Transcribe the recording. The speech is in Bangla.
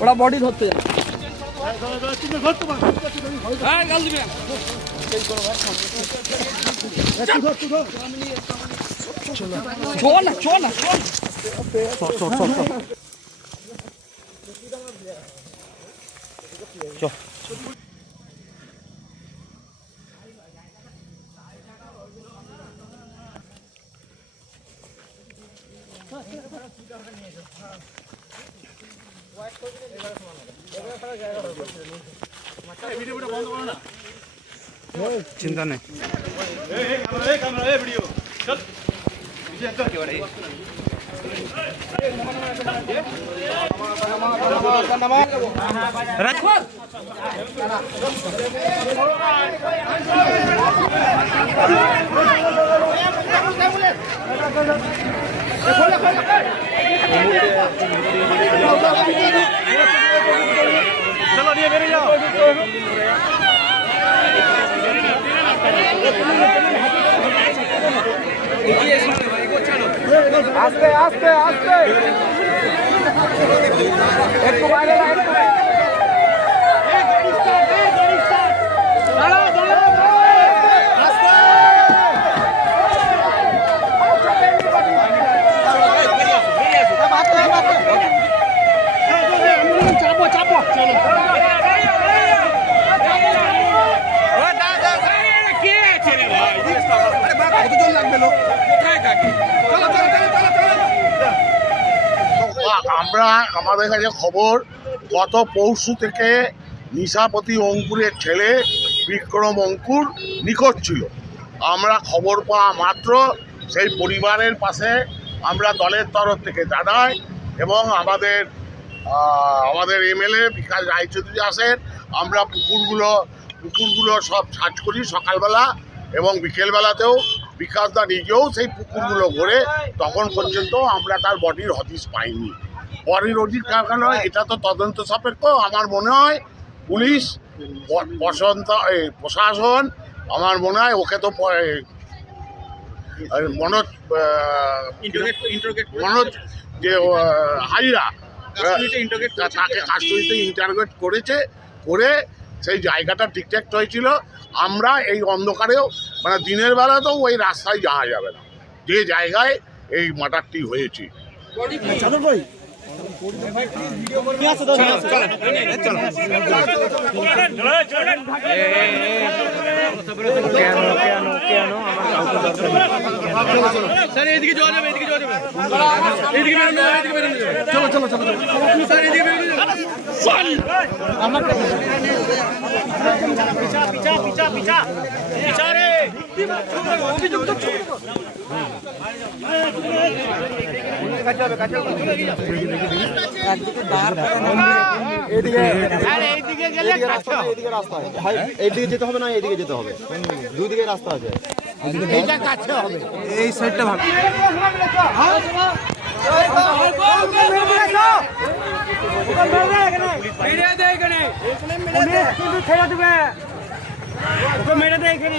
ওরা বডি ধরতে যাচ্ছে। চিন্তা নেই। चलो ये मेरे जाओ। आस्ते आस्ते आस्ते एक बार আমরা আমাদের কাছে খবর গত পরশু থেকে নিশাপতি অঙ্কুরের ছেলে বিক্রম অঙ্কুর নিখোঁজ ছিল। আমরা খবর পাওয়া মাত্র সেই পরিবারের পাশে আমরা দলের তরফ থেকে দাঁড়াই এবং আমাদের এমএলএ বিকাশ রায়চৌধুরী আসেন। আমরা পুকুরগুলো সব সার্চ করি সকালবেলা এবং বিকেলবেলাতেও বিকাশদা নিজেও সেই পুকুরগুলো ঘুরে তখন পর্যন্ত আমরা তার বডির হদিশ পাইনি। বডির হদিশ কেন এটা তো তদন্ত সাপেক্ষ। আমার মনে হয় পুলিশ প্রশাসন আমার মনে হয় ওকে তো মনোজ যে হাইরা তাকে কাস্টডিতে ইন্টারোগেট করে সেই জায়গাটা ঠিকঠাক হয়েছিল। আমরা এই অন্ধকারেও মানে দিনের বেলাতেও ওই রাস্তায় যাওয়া যাবে না যে জায়গায় এই মার্ডারটি হয়েছে। এইদিকে যেতে হবে না এইদিকে যেতে হবে, দুই দিকে রাস্তা আছে। এই সাইডটা ভালো মেরে দেয় এখানে